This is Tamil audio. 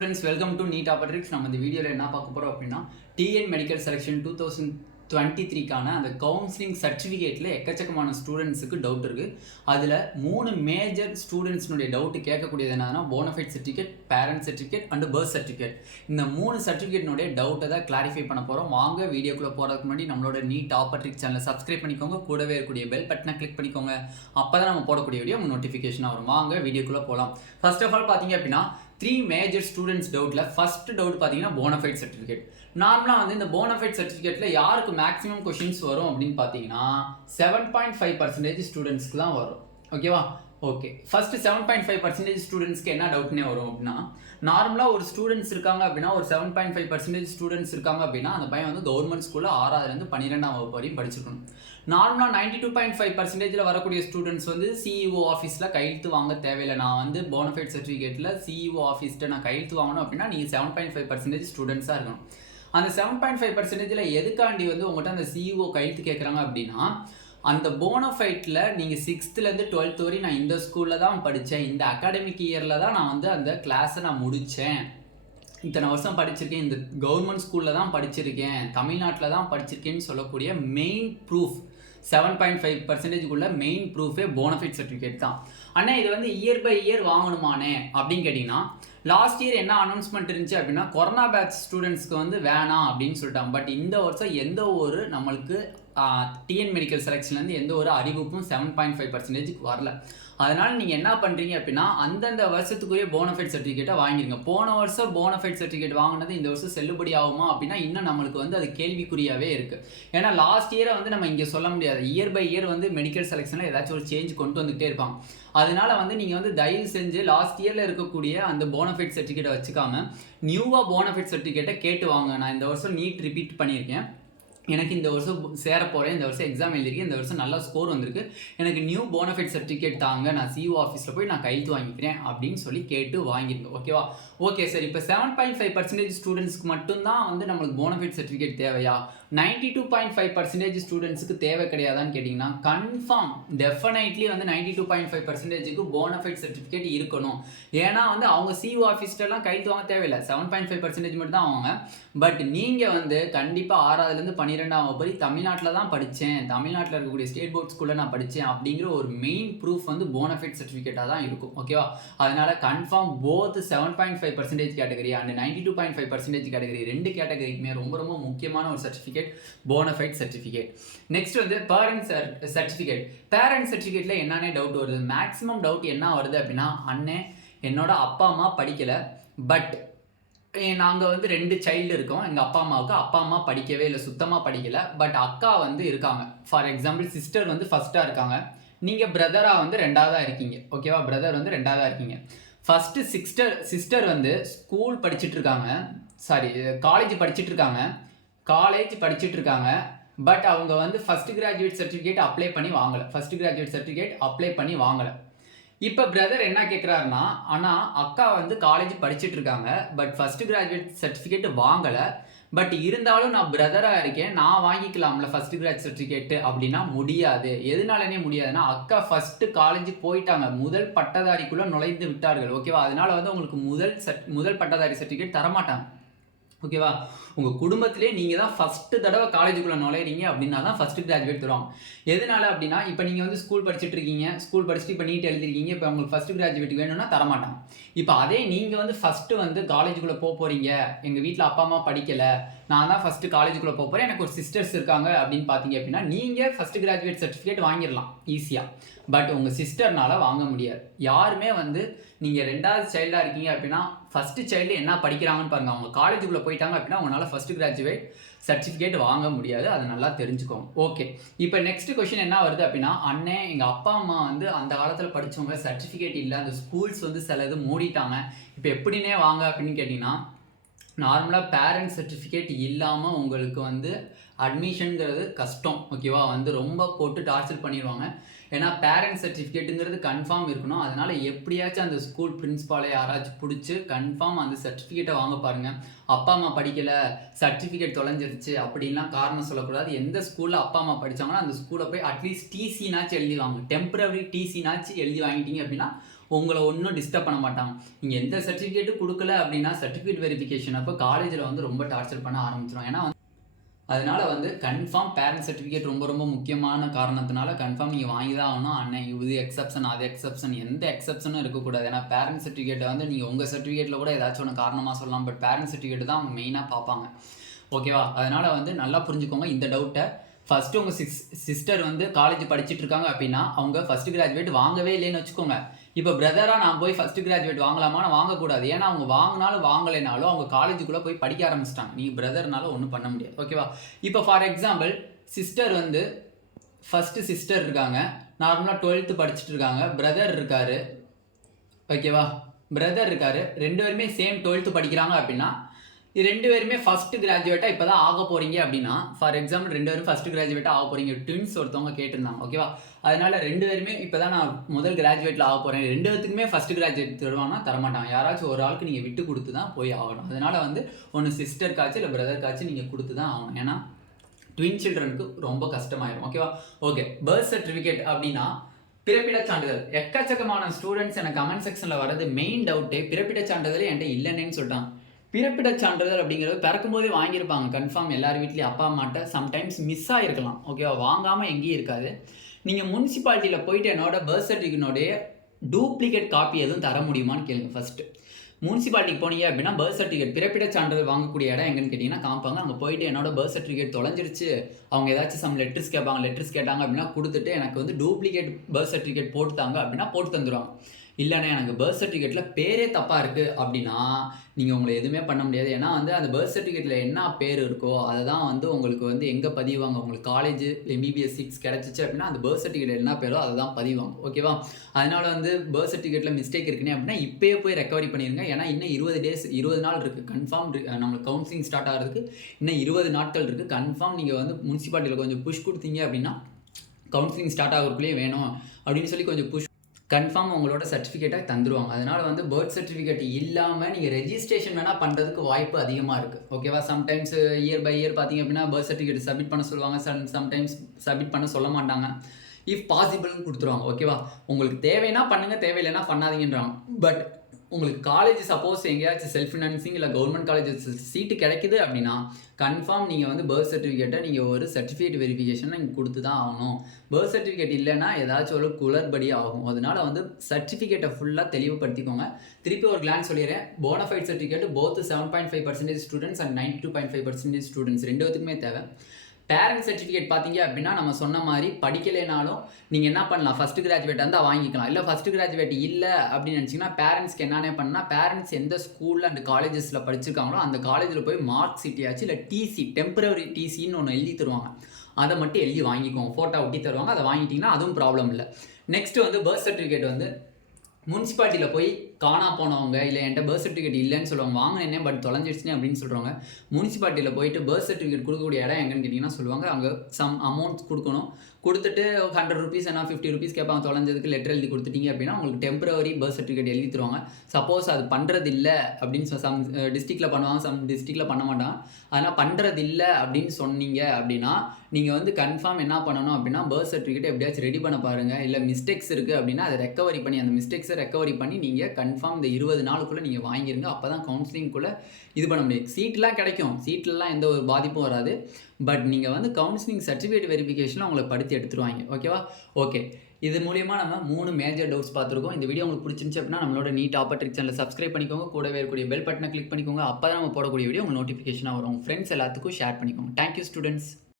Friends, welcome to Neet Operatrix. நம்ம இந்த வீடியோவில் என்ன பார்க்க போகிறோம் அப்படின்னா டிஎன் மெடிக்கல் செலெக்ஷன் 2023க்கான அந்த கவுன்சிலிங் சர்டிஃபிகேட்டில் எக்கச்சக்கமான ஸ்டூடெண்ட்ஸுக்கு டவுட் இருக்குது. அதில் 3 மேஜர் ஸ்டூடெண்ட்ஸ்னுடைய டவுட்டு கேட்கக்கூடியது என்னன்னா bonafide certificate, parent certificate and birth certificate. இந்த 3 சர்டிஃபிகேட்னுடைய டவுட்டை தான் கிளாரிஃபை பண்ண போகிறோம். வாங்க வீடியோக்குள்ளே போகிறதுக்கு முன்னாடி நம்மளோட நீட் ஆப்பர்ட்ரிக்ஸ் சேனலை சப்ஸ்கிரைப் பண்ணிக்கோங்க, கூடவே இருக்கக்கூடிய பெல் பட்டனை கிளிக் பண்ணிக்கோங்க. அப்போ தான் நம்ம போடக்கூடிய வீடியோ உங்கள் நோட்டிஃபிகேஷனாக வரும். வாங்க வீடியோக்குள்ளே போகலாம். ஃபர்ஸ்ட் ஆஃப் ஆல் பார்த்தீங்க அப்படின்னா 3 மேஜர் ஸ்டூடெண்ட்ஸ் டவுட்டில் ஃபர்ஸ்ட் டவுட் பார்த்தீங்கன்னா போனஃபைட் சர்டிஃபிகேட். நார்மலாக வந்து இந்த போனஃபைட் சர்டிஃபிகேட்டில் யாருக்கு மேக்ஸிமம் கொஷின்ஸ் வரும் அப்படின்னு பார்த்தீங்கன்னா 7.5% ஸ்டூடெண்ட்ஸ்க்கு தான் வரும். ஓகேவா? ஓகே, ஃபர்ஸ்ட் 7.5% ஸ்டூடெண்ட்ஸ்க்கு என்ன டவுட்னே வரும் அப்படின்னா, நார்மலாக ஒரு ஸ்டூடெண்ட்ஸ் இருக்காங்க அப்படின்னா ஒரு 7.5% ஸ்டூடெண்ட்ஸ் இருக்காங்க அப்படின்னா அந்த பையன் வந்து கவர்மெண்ட் ஸ்கூலில் 6ஆவதுலேருந்து 12ஆம் வகுப்பு வரையும் படிச்சிருக்கணும். நார்மலாக 92.5% வரக்கூடிய ஸ்டூடெண்ட்ஸ் வந்து சிஇஓ ஆஃபீஸில் கையெழுத்து வாங்க தேவையில்லை. நான் வந்து போனஃபைட் சர்டிஃபிகேட்டில் சிஇஓ ஆஃபீஸ்ட்டு நான் கையெழுத்து வாங்கணும் அப்படின்னா நீங்கள் 7.5% ஸ்டூடெண்ட்ஸாக இருக்கணும். அந்த 7.5%ல் எதுக்காண்டி வந்து உங்கள்கிட்ட அந்த சிஇஓ கையெழுத்து கேட்குறாங்க அப்படின்னா, அந்த போனஃபைட்டில் நீங்கள் 6th-லேருந்து 12th வரையும் நான் இந்த ஸ்கூலில் தான் படித்தேன், இந்த அகாடமிக் இயரில் தான் நான் வந்து அந்த கிளாஸை நான் முடித்தேன், இத்தனை வருஷம் படிச்சிருக்கேன், இந்த கவர்மெண்ட் ஸ்கூலில் தான் படிச்சிருக்கேன், தமிழ்நாட்டில் தான் படிச்சிருக்கேன்னு சொல்லக்கூடிய மெயின் ப்ரூஃப் 7.5%க்குள்ள மெயின் ப்ரூஃபே போனஃபைட் சர்டிஃபிகேட் தான். ஆனால் இது வந்து இயர் பை இயர் வாங்கணுமானே அப்படின்னு கேட்டிங்கன்னா, லாஸ்ட் இயர் என்ன அனௌன்ஸ்மெண்ட் இருந்துச்சு அப்படின்னா கொரோனா பேட்ச் ஸ்டூடெண்ட்ஸ்க்கு வந்து வேணாம் அப்படின்னு சொல்லிட்டாங்க. பட் இந்த வருஷம் எந்த ஒரு நம்மளுக்கு டிஎன் மெடிக்கல் செலெக்ஷன்லேருந்து எந்த ஒரு அறிவிப்பும் 7.5%க்கு வரல. அதனால் நீங்கள் என்ன பண்ணுறீங்க அப்படின்னா அந்தந்த வருஷத்துக்குரிய போனஃபைட் சர்டிஃபிகேட்டை வாங்கிடுங்க. போன வருஷம் போனஃபைட் சர்டிஃபிகேட் வாங்கினது இந்த வருஷம் செல்லுபடி ஆகுமா அப்படின்னா இன்னும் நம்மளுக்கு வந்து அது கேள்விக்குறியாகவே இருக்குது. ஏன்னா லாஸ்ட் இயரை வந்து நம்ம இங்கே சொல்ல முடியாது. இயர் பை இயர் வந்து மெடிக்கல் செலெக்ஷனில் ஏதாச்சும் ஒரு சேஞ்ச் கொண்டு வந்துகிட்டே இருப்பாங்க. அதனால வந்து நீங்கள் வந்து தயவு செஞ்சு லாஸ்ட் இயரில் இருக்கக்கூடிய அந்த போனஃபைட் சர்டிஃபிகேட்டை வச்சுக்காம நியூவாக போனஃபைட் சர்டிஃபிகேட்டை கேட்டு வாங்க. நான் இந்த வருஷம் நீட் ரிப்பீட் பண்ணியிருக்கேன், எனக்கு இந்த வருஷம் சேர போகிறேன், இந்த வருஷம் எக்ஸாம் எழுதிருக்கேன், இந்த வருஷம் நல்ல ஸ்கோர் வந்திருக்கு, எனக்கு நியூ போனஃபைட் சர்டிஃபிகேட் தாங்க, நான் சிஓ ஆஃபீஸில் போய் நான் கையெழுத்து வாங்கிக்கிறேன் அப்படின்னு சொல்லி கேட்டு வாங்கிருங்க. ஓகேவா? ஓகே சார், இப்போ 7.5% ஸ்டூடெண்ட்ஸ்க்கு மட்டும்தான் வந்து நம்மளுக்கு போனஃபைட் சர்டிஃபிகேட் தேவையா? 92.5% ஸ்டூடெண்ட்ஸுக்கு தேவை கிடையாதான்னு கேட்டிங்கன்னா கன்ஃபார்ம் டெஃபினைட்லி வந்து 92.5%க்கு போனஃபைட் சர்டிஃபிகேட் இருக்கணும். ஏன்னா வந்து அவங்க சிஓ ஆஃபீஸ்லாம் கையெழுத்து வாங்க தேவையில்லை, 7.5% மட்டும் தான் அவங்க. பட் நீங்கள் வந்து கண்டிப்பாக 6ஆவதுலேருந்து 12ஆம் வகுப்பு தமிழ்நாட்டில் தான் படித்தேன், தமிழ்நாட்டில் இருக்கக்கூடிய ஸ்டேட் போர்ட் ஸ்கூலில் நான் படித்தேன் அப்படிங்கிற ஒரு மெயின் ப்ரூஃப் வந்து போனஃபைட் சர்டிஃபிகேட்டாக தான் இருக்கும். ஓகேவா? அதனால் confirm both 7.5% category and 92.5% category 2 கேட்டகரிக்குமே ரொம்ப ரொம்ப முக்கியமான ஒரு சர்டிஃபிகேட் போனஃபைட் சர்டிஃபிகேட். நெக்ஸ்ட் வந்து பேரண்ட் சர்டிஃபிகேட். பேரண்ட் சர்டிஃபிகேட்ல என்னன்னே டவுட் வருது. மேக்ஸிமம் டவுட் என்ன வருது அப்படின்னா, அண்ணே என்னோட அப்பா அம்மா படிக்கலை, பட் நாங்கள் வந்து 2 சைல்டு இருக்கோம், எங்கள் அப்பா அம்மா படிக்கவே இல்லை, சுத்தமாக படிக்கலை, பட் அக்கா வந்து இருக்காங்க. ஃபார் எக்ஸாம்பிள் சிஸ்டர் வந்து ஃபஸ்ட்டாக இருக்காங்க, நீங்கள் பிரதராக வந்து 2ஆவதாக இருக்கீங்க. ஓகேவா? பிரதர் வந்து 2ஆவதாக இருக்கீங்க. ஃபஸ்ட்டு சிஸ்டர் வந்து ஸ்கூல் படிச்சுட்டு இருக்காங்க, காலேஜ் படிச்சுட்டு இருக்காங்க, பட் அவங்க வந்து ஃபஸ்ட் கிராஜுவேட் சர்டிஃபிகேட் அப்ளை பண்ணி வாங்கலை. இப்போ பிரதர் என்ன கேட்குறாருன்னா, ஆனால் அக்கா வந்து காலேஜ் படிச்சுட்டு இருக்காங்க, பட் ஃபஸ்ட் கிராஜுவேட் சர்டிஃபிகேட் வாங்கலை, பட் இருந்தாலும் நான் பிரதராக இருக்கேன், நான் வாங்கிக்கலாம்ல ஃபஸ்ட் கிராஜுவேட் சர்டிஃபிகேட் அப்படின்னா முடியாது. எதனாலனே முடியாதுன்னா அக்கா ஃபஸ்ட்டு காலேஜ் போயிட்டாங்க, முதல் பட்டதாரிக்குள்ளே நுழைந்து விட்டார்கள். ஓகேவா? அதனால வந்து உங்களுக்கு முதல் பட்டதாரி சர்டிஃபிகேட் தரமாட்டாங்க. ஓகேவா? உங்கள் குடும்பத்திலே நீங்கள் தான் ஃபஸ்ட்டு தடவை காலேஜுக்குள்ளே நுழையிறீங்க அப்படின்னா தான் ஃபஸ்ட்டு கிராஜுவேட் தருவாங்க. எதனால அப்படின்னா, இப்போ நீங்கள் வந்து ஸ்கூல் படிச்சுட்டு இப்போ நீட் எழுதிருக்கீங்க, இப்போ உங்களுக்கு ஃபஸ்ட்டு கிராஜுவேட் வேணும்னா தரமாட்டாங்க. இப்போ அதே நீங்கள் வந்து ஃபஸ்ட்டு வந்து காலேஜுக்குள்ளே போகிறீங்க, எங்கள் வீட்டில் அப்பா அம்மா படிக்கலை, நான் தான் ஃபஸ்ட்டு காலேஜுக்குள்ளே போகிறேன், எனக்கு ஒரு சிஸ்டர்ஸ் இருக்காங்க அப்படின்னு பார்த்தீங்க அப்படின்னா நீங்கள் ஃபஸ்ட்டு கிராஜுவேட் சர்டிஃபிகேட் வாங்கிடலாம் ஈஸியாக. பட் உங்கள் சிஸ்டர்னால வாங்க முடியாது. யாருமே வந்து நீங்கள் 2ஆவது சைல்டாக இருக்கீங்க அப்படின்னா ஃபஸ்ட்டு சைல்டு என்ன படிக்கிறாங்கன்னு பாருங்கள். அவங்க காலேஜுக்குள்ளே போயிட்டாங்க அப்படின்னா அவங்களால ஃபஸ்ட்டு கிராஜுவேட் சர்டிஃபிகேட் வாங்க முடியாது. அதை நல்லா தெரிஞ்சுக்கோங்க. ஓகே, இப்போ நெக்ஸ்ட் கொஸ்டின் என்ன வருது அப்படின்னா, அண்ணே எங்கள் அப்பா அம்மா வந்து அந்த காலத்தில் படித்தவங்க, சர்டிஃபிகேட் இல்லை, அந்த ஸ்கூல்ஸ் வந்து சிலது மூடிட்டாங்க, இப்போ எப்படின்னே வாங்க அப்படின்னு கேட்டிங்கன்னா, நார்மலாக பேரண்ட் சர்டிஃபிகேட் இல்லாமல் உங்களுக்கு வந்து அட்மிஷனுங்கிறது கஷ்டம். ஓகேவா? வந்து ரொம்ப போட்டு டார்ச்சர் பண்ணிடுவாங்க. ஏன்னா பேரண்ட் சர்டிஃபிகேட்டுங்கிறது கன்ஃபார்ம் இருக்கணும். அதனால் எப்படியாச்சும் அந்த ஸ்கூல் பிரின்ஸ்பாலை யாராச்சும் பிடிச்சி கன்ஃபார்ம் அந்த சர்டிஃபிகேட்டை வாங்க பாருங்கள். அப்பா அம்மா படிக்கலை, சர்டிஃபிகேட் தொலைஞ்சிருச்சு அப்படின்லாம் காரணம் சொல்லக்கூடாது. எந்த ஸ்கூலில் அப்பா அம்மா படித்தாங்கன்னா அந்த ஸ்கூலில் போய் அட்லீஸ்ட் டிசினாச்சும் எழுதி வாங்க, டெம்பரரி டிசினாச்சும் எழுதி வாங்கிட்டீங்க அப்படின்னா உங்களை ஒன்றும் டிஸ்டர்ப் பண்ண மாட்டாங்க. நீங்கள் எந்த சர்டிஃபிகேட்டும் கொடுக்கல அப்படின்னா சர்டிஃபிகேட் வெரிஃபிகேஷன் அப்போ காலேஜில் வந்து ரொம்ப டார்ச்சர் பண்ண ஆரம்பிச்சிடும். ஏன்னா அதனால வந்து கன்ஃபார்ம் பேரண்ட் சர்டிஃபிகேட் ரொம்ப ரொம்ப முக்கியமான காரணத்தினால கன்ஃபார்ம் நீங்கள் வாங்கி தான் ஆகணும். அண்ணன் இது எக்ஸப்ஷன் அது எக்ஸப்ஷன் எந்த எக்ஸப்ஷனும் இருக்கக்கூடாது. ஏன்னா பேரண்ட் சர்டிஃபிகேட்டை வந்து நீங்கள் உங்கள் சர்டிஃபிகேட்டில் கூட ஏதாச்சும் ஒன்று காரணமாக சொல்லலாம். பட் பேரண்ட் சர்டிஃபிகேட் தான் அவங்க மெயினாக பார்ப்பாங்க. ஓகேவா? அதனால் வந்து நல்லா புரிஞ்சுக்கோங்க இந்த டவுட்டை. ஃபஸ்ட்டு உங்கள் சிஸ்டர் வந்து காலேஜ் படிச்சுட்டு இருக்காங்க அப்படின்னா அவங்க ஃபஸ்ட்டு கிராஜுவேட் வாங்கவே இல்லைன்னு வச்சுக்கோங்க. இப்போ பிரதராக நான் போய் ஃபஸ்ட்டு கிராஜுவேட் வாங்கலாமா? நான் வாங்கக்கூடாது. ஏன்னா அவங்க வாங்கினாலும் வாங்கலைனாலும் அவங்க காலேஜுக்குள்ளே போய் படிக்க ஆரம்பிச்சிட்டாங்க. நீ பிரதர்னால ஒன்றும் பண்ண முடியாது. ஓகேவா? இப்போ ஃபார் எக்ஸாம்பிள் சிஸ்டர் வந்து ஃபஸ்ட்டு சிஸ்டர் இருக்காங்க, நார்மலாக 12th படிச்சுட்டு இருக்காங்க, பிரதர் இருக்கார். ஓகேவா? பிரதர் இருக்கார், 2 பேருமே சேம் 12th படிக்கிறாங்க அப்படின்னா இது 2 பேருமே ஃபஸ்ட்டு கிராஜுவேட்டாக இப்போ தான் ஆக போகிறீங்க அப்படின்னா ஃபார் எக்ஸாம்பிள் 2 பேரும் ஃபஸ்ட்டு கிராஜுவேட்டாக ஆக போகிறீங்க. ட்வின்ஸ் ஒருத்தவங்க கேட்டிருந்தாங்க. ஓகேவா? அதனால் 2 பேருமே இப்போ தான் நான் முதல் கிராஜுவேட்டில் ஆக போகிறேன். 2 பேத்துக்குமே ஃபஸ்ட்டு கிராஜுவேட் தருவாங்கன்னா தரமாட்டாங்க. யாராச்சும் ஒரு ஆளுக்கு நீங்கள் விட்டு கொடுத்து தான் போய் ஆகணும். அதனால் வந்து ஒன்று சிஸ்டருக்காச்சும் இல்லை பிரதருக்காச்சும் நீங்கள் கொடுத்து தான் ஆகணும். ஏன்னா ட்வின் சில்ட்ரனுக்கு ரொம்ப கஷ்டமாயிடும். ஓகேவா? ஓகே, பர்த் சர்டிஃபிகேட் அப்படின்னா பிறப்பிடச் சான்றிதழ். எக்கச்சக்கமான ஸ்டூடெண்ட்ஸ் எனக்கு கமெண்ட் செக்ஷனில் வரது மெயின் டவுட்டே பிறப்பிடச் சான்றிதழ் என்கிட்ட இல்லைன்னு சொல்லிட்டாங்க. பிறப்பிடச் சான்றிதழ் அப்படிங்கிறது பிறக்கும் போதே வாங்கியிருப்பாங்க கன்ஃபார்ம் எல்லார் வீட்லேயும் அப்பா அம்மாட்ட. சம்டைம்ஸ் மிஸ் ஆகிருக்கலாம். ஓகேவா? வாங்காமல் எங்கேயும் இருக்காது. நீங்கள் முனிசிபாலிட்டியில் போயிட்டு என்னோட பர்த் சர்டிஃபிகேட்டோடைய டூப்ளிகேட் காப்பி எதுவும் தர முடியுமான்னு கேளுங்க. ஃபஸ்ட்டு முனிசிபாலிட்டிக்கு போனீங்க அப்படின்னா பர்த் சர்டிஃபிகேட் பிறப்பிடச் சான்றிதழ் வாங்கக்கூடிய இடம் எங்கன்னு கேட்டிங்கன்னா காமிப்பாங்க. அங்கே போயிட்டு என்னோட பர்த் சர்டிஃபிகேட் தொலைஞ்சிருச்சு, அவங்க ஏதாச்சும் சம் லெட்டர்ஸ் கேட்பாங்க, லெட்டர்ஸ் கேட்டாங்க அப்படின்னா கொடுத்துட்டு எனக்கு வந்து டூப்ளிகேட் பர்த் சர்டிஃபிகேட் போட்டுத்தாங்க அப்படின்னா போட்டு தந்துடுவாங்க. இல்லைண்ணே எனக்கு பர்த் சர்டிஃபிகேட்டில் பேரே தப்பாக இருக்குது அப்படின்னா நீங்கள் உங்களை எதுவுமே பண்ண முடியாது. ஏன்னா வந்து அந்த பர்த் சர்டிஃபிகேட்டில் என்ன பேர் இருக்கோ அதை தான் வந்து உங்களுக்கு வந்து எங்கே பதிவாங்க. உங்களுக்கு காலேஜ் MBBS சீட்ஸ் கிடச்சிச்சு அப்படின்னா அந்த பர்த் சர்டிஃபிகேட் என்ன பேரோ அதை தான் பதிவாங்க. ஓகேவா? அதனால் வந்து பர்த் சர்டிஃபிகேட்டில் மிஸ்டேக் இருக்குன்னு அப்படின்னா இப்போயே போய் ரெக்கவரி பண்ணிடுங்க. ஏன்னா இன்னும் 20 நாள் இருக்குது கன்ஃபார்ம். நம்மளுக்கு கவுன்சிலிங் ஸ்டார்ட் ஆகிறதுக்கு இன்னும் 20 நாட்கள் இருக்குது. கன்ஃபார்ம் நீங்கள் வந்து முனிசிபாலிட்டியில் கொஞ்சம் புஷ் கொடுத்தீங்க அப்படின்னா கவுன்சிலிங் ஸ்டார்ட் ஆகிறதுக்குள்ளேயே வேணும் அப்படின்னு சொல்லி கொஞ்சம் புஷ் கன்ஃபார்ம் உங்களோட சர்டிஃபிகேட்டாக தந்துடுவாங்க. அதனால் வந்து பர்த் சர்டிஃபிகேட் இல்லாமல் நீங்கள் ரெஜிஸ்ட்ரேஷன் வேணால் பண்ணுறதுக்கு வாய்ப்பு அதிகமாக இருக்குது. ஓகேவா? சம்டைம்ஸ் இயர் பை இயர் பார்த்தீங்க அப்படின்னா பர்த் சர்டிஃபிகேட் சப்மிட் பண்ண சொல்லுவாங்க, சம்டைம்ஸ் சப்மிட் பண்ண சொல்ல மாட்டாங்க. இஃப் பாசிபிள்னு கொடுத்துருவாங்க. ஓகேவா? உங்களுக்கு தேவைன்னா பண்ணுங்கள், தேவையில்லைன்னா பண்ணாதீங்கன்றாங்க. பட் உங்களுக்கு காலேஜ் சப்போஸ் எங்கேயாச்சும் செல்ஃப் ஃபினான்சிங் இல்லை கவர்மெண்ட் காலேஜஸ் சீட்டு கிடைக்குது அப்படின்னா கன்ஃபார்ம் நீங்கள் வந்து பர்த் சர்டிஃபிகேட்டை நீங்கள் ஒரு சர்டிஃபிகேட் வெரிஃபிகேஷன் நீங்கள் கொடுத்து தான் ஆகணும். பர்த் சர்டிஃபிகேட் இல்லைன்னா ஏதாச்சும் ஒரு குளறுபடி ஆகும். அதனால் வந்து சர்டிஃபிகேட்டை ஃபுல்லாக தெளிவுபடுத்திக்கோங்க. திருப்பி ஒரு கிளான்ஸ் சொல்லிடுறேன். Bonafide certificate both 7.5% students and 92.5% students 2 பேத்துக்குமே தேவை. பேரண்ட் சர்டிஃபிகேட் பார்த்தீங்க அப்படின்னா நம்ம சொன்ன மாதிரி படிக்கலைனாலும் நீங்கள் என்ன பண்ணலாம், ஃபஸ்ட்டு கிராஜுவேட் இருந்தால் வாங்கிக்கலாம். இல்லை ஃபஸ்ட்டு கிராஜுவேட் இல்லை அப்படின்னு நினச்சிங்கன்னா பேரண்ட்ஸ்க்கு என்னென்ன பண்ணால் பேரண்ட்ஸ் எந்த ஸ்கூலில் அண்ட் காலேஜஸில் படிச்சிருக்காங்களோ அந்த காலேஜில் போய் மார்க் ஷீட்டையாச்சு இல்லை டிசி டெம்பரரி டிசின்னு ஒன்று எழுதி தருவாங்க. அதை மட்டும் எழுதி வாங்கிக்கோங்க. ஃபோட்டோ ஒட்டி தருவாங்க, அதை வாங்கிட்டிங்கன்னா அதுவும் ப்ராப்ளம் இல்லை. நெக்ஸ்ட்டு வந்து பர்த் சர்டிஃபிகேட் வந்து முனிசிபாலிட்டியில் போய் காணா போனவங்க இல்லை என்கிட்ட பர்த் சர்டிஃபிகேட் இல்லைன்னு சொல்லுவாங்க, வாங்கினேனே பட் தொலைஞ்சிடுச்சுனே அப்படின்னு சொல்கிறவங்க முனிசிபாலிட்டியில் போயிட்டு பர்த் சர்டிஃபிகேட் கொடுக்கக்கூடிய இடம் எங்கன்னு கேட்டிங்கன்னா சொல்லுவாங்க. அங்கே சம் அமௌண்ட் கொடுக்கணும். கொடுத்துட்டு 100 rupees என்ன 50 rupees கேட்பாங்க. தொலைஞ்சதுக்கு லெட்டர் எழுதி கொடுத்துட்டீங்க அப்படின்னா உங்களுக்கு டெம்பரரி பர்த் சர்டிஃபிகேட் எழுதி தருவாங்க. சப்போஸ் அது பண்ணுறது இல்லை அப்படின்னு சம் டிஸ்ட்ரிக்டில் பண்ணுவாங்க, சம் டிஸ்ட்ரிக்டில் பண்ண மாட்டாங்க. அதனால் பண்ணுறது இல்லை அப்படின்னு சொன்னீங்க அப்படின்னா நீங்கள் வந்து கன்ஃபார்ம் என்ன பண்ணணும் அப்படின்னா பர்த் சர்டிஃபிகேட் எப்படியாச்சும் ரெடி பண்ண பாருங்கள். இல்லை மிஸ்டேக்ஸ் இருக்குது அப்படின்னா அதை ரெக்கவரி பண்ணி அந்த மிஸ்டேக்ஸை ரெக்கவரி பண்ணி நீங்கள் கன்ஃபார்ம் இந்த 20 நாளுக்குள்ளே நீங்கள் வாங்கிருங்க. அப்போ தான் கவுன்சிலிங்குள்ளே இது பண்ண முடியும். சீட்லாம் கிடைக்கும், சீட்லலாம் எந்த ஒரு பாதிப்பும் வராது. பட் நீங்கள் வந்து கவுன்சிலிங் சர்டிஃபிகேட் வெரிஃபிகேஷனில் உங்களை படுத்தி எடுத்துருவாங்க. ஓகேவா? ஓகே, இது மூலியமாக நம்ம 3 மேஜர் டவுட்ஸ் பார்த்துருக்கோம். இந்த வீடியோ உங்களுக்கு பிடிச்சிருந்துச்சு அப்படின்னா நம்மளோட நீட் ஆப்பர்ட்ரிக் சேனலை சப்ஸ்கிரைப் பண்ணிக்கோங்க. கூடவே இருக்கக்கூடிய பெல் பட்டனை கிளிக் பண்ணிக்கோங்க. அப்போ தான் நம்ம போடக்கூடிய வீடியோ உங்களுக்கு நோட்டிஃபிகேஷனாக வரும். உங்கள் ஃப்ரெண்ட்ஸ் எல்லாத்துக்கும் ஷேர் பண்ணிக்கோங்க. Thank you students.